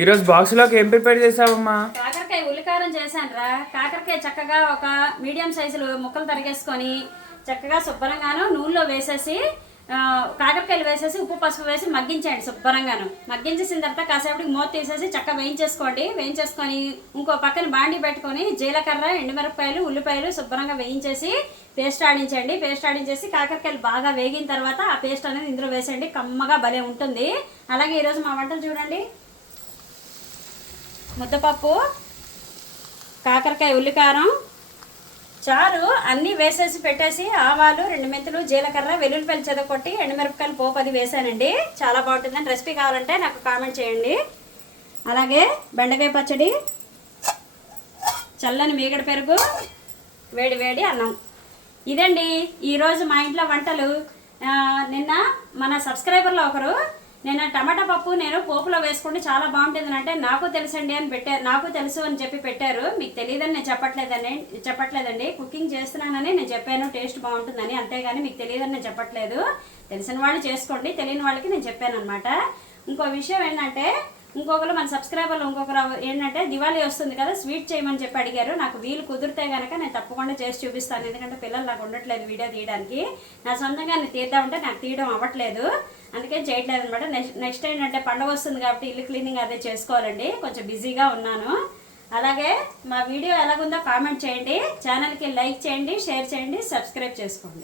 ఈరోజు బాక్స్లోకి ఏం ప్రిపేర్ చేసావమ్మా? కాకరకాయ ఉల్లికారం చేశాను రా. కాకరకాయ చక్కగా ఒక మీడియం సైజులు ముక్కలు తరిగేసుకొని చక్కగా శుభ్రంగాను నూనెలో వేసేసి కాకరకాయలు వేసేసి ఉప్పు పసుపు వేసి మగ్గించండి. శుభ్రంగాను మగ్గించేసిన తర్వాత కాసేపటికి మూత తీసేసి చక్కగా వేయించేసుకోండి. వేయించేసుకొని ఇంకో పక్కన బాండి పెట్టుకొని జీలకర్ర, ఎండుమిరపకాయలు, ఉల్లిపాయలు శుభ్రంగా వేయించేసి పేస్ట్ ఆడించండి. పేస్ట్ ఆడించేసి కాకరకాయలు బాగా వేగిన తర్వాత ఆ పేస్ట్ అనేది ఇందులో వేసేయండి. కమ్మగా భలే ఉంటుంది. అలాగే ఈరోజు మా వంటలు చూడండి. ముద్దపప్పు, కాకరకాయ ఉల్లికారం, చారు అన్నీ వేసేసి పెట్టేసి ఆవాలు, 2 మెంతులు, జీలకర్ర, వెల్లుల్లిపాయలు చెదకొట్టి ఎండుమిరపకాయలు పోపు అది వేసానండి. చాలా బాగుంటుందని. రెసిపీ కావాలంటే నాకు కామెంట్ చేయండి. అలాగే బెండకాయ పచ్చడి, చల్లని మీగడ పెరుగు, వేడి వేడి అన్నం. ఇదండి ఈరోజు మా ఇంట్లో వంటలు. నిన్న మన సబ్స్క్రైబర్లో ఒకరు నేను టమాటా పప్పు నేను పోపులో వేసుకుంటే చాలా బాగుంటుంది అంటే నాకు తెలుసండి అని పెట్టారు. నాకు తెలుసు అని చెప్పి పెట్టారు. మీకు తెలియదని నేను చెప్పట్లేదండి. కుకింగ్ చేస్తున్నానని నేను చెప్పాను టేస్ట్ బాగుంటుందని. అంతేగాని మీకు తెలియదని నేను చెప్పట్లేదు. తెలిసిన వాళ్ళు చేసుకోండి, తెలియని వాళ్ళకి నేను చెప్పాను అనమాట. ఇంకో విషయం ఏంటంటే ఇంకొకరు మన సబ్స్క్రైబర్లు ఏంటంటే దివాళీ వస్తుంది కదా, స్వీట్ చేయమని చెప్పి అడిగారు. నాకు వీలు కుదిరితే కనుక నేను తప్పకుండా చేసి చూపిస్తాను. ఎందుకంటే పిల్లలు నాకు ఉండట్లేదు వీడియో తీయడానికి. నా సొంతంగా నేను తీద్దామంటే నాకు తీయడం అవ్వట్లేదు, అందుకే చేయట్లేదు అనమాట. నెక్స్ట్ ఏంటంటే పండుగ వస్తుంది కాబట్టి ఇల్లు క్లీనింగ్ అదే చేసుకోవాలండి. కొంచెం బిజీగా ఉన్నాను. అలాగే మా వీడియో ఎలాగుందో కామెంట్ చేయండి. ఛానల్కి లైక్ చేయండి, షేర్ చేయండి, సబ్స్క్రైబ్ చేసుకోండి.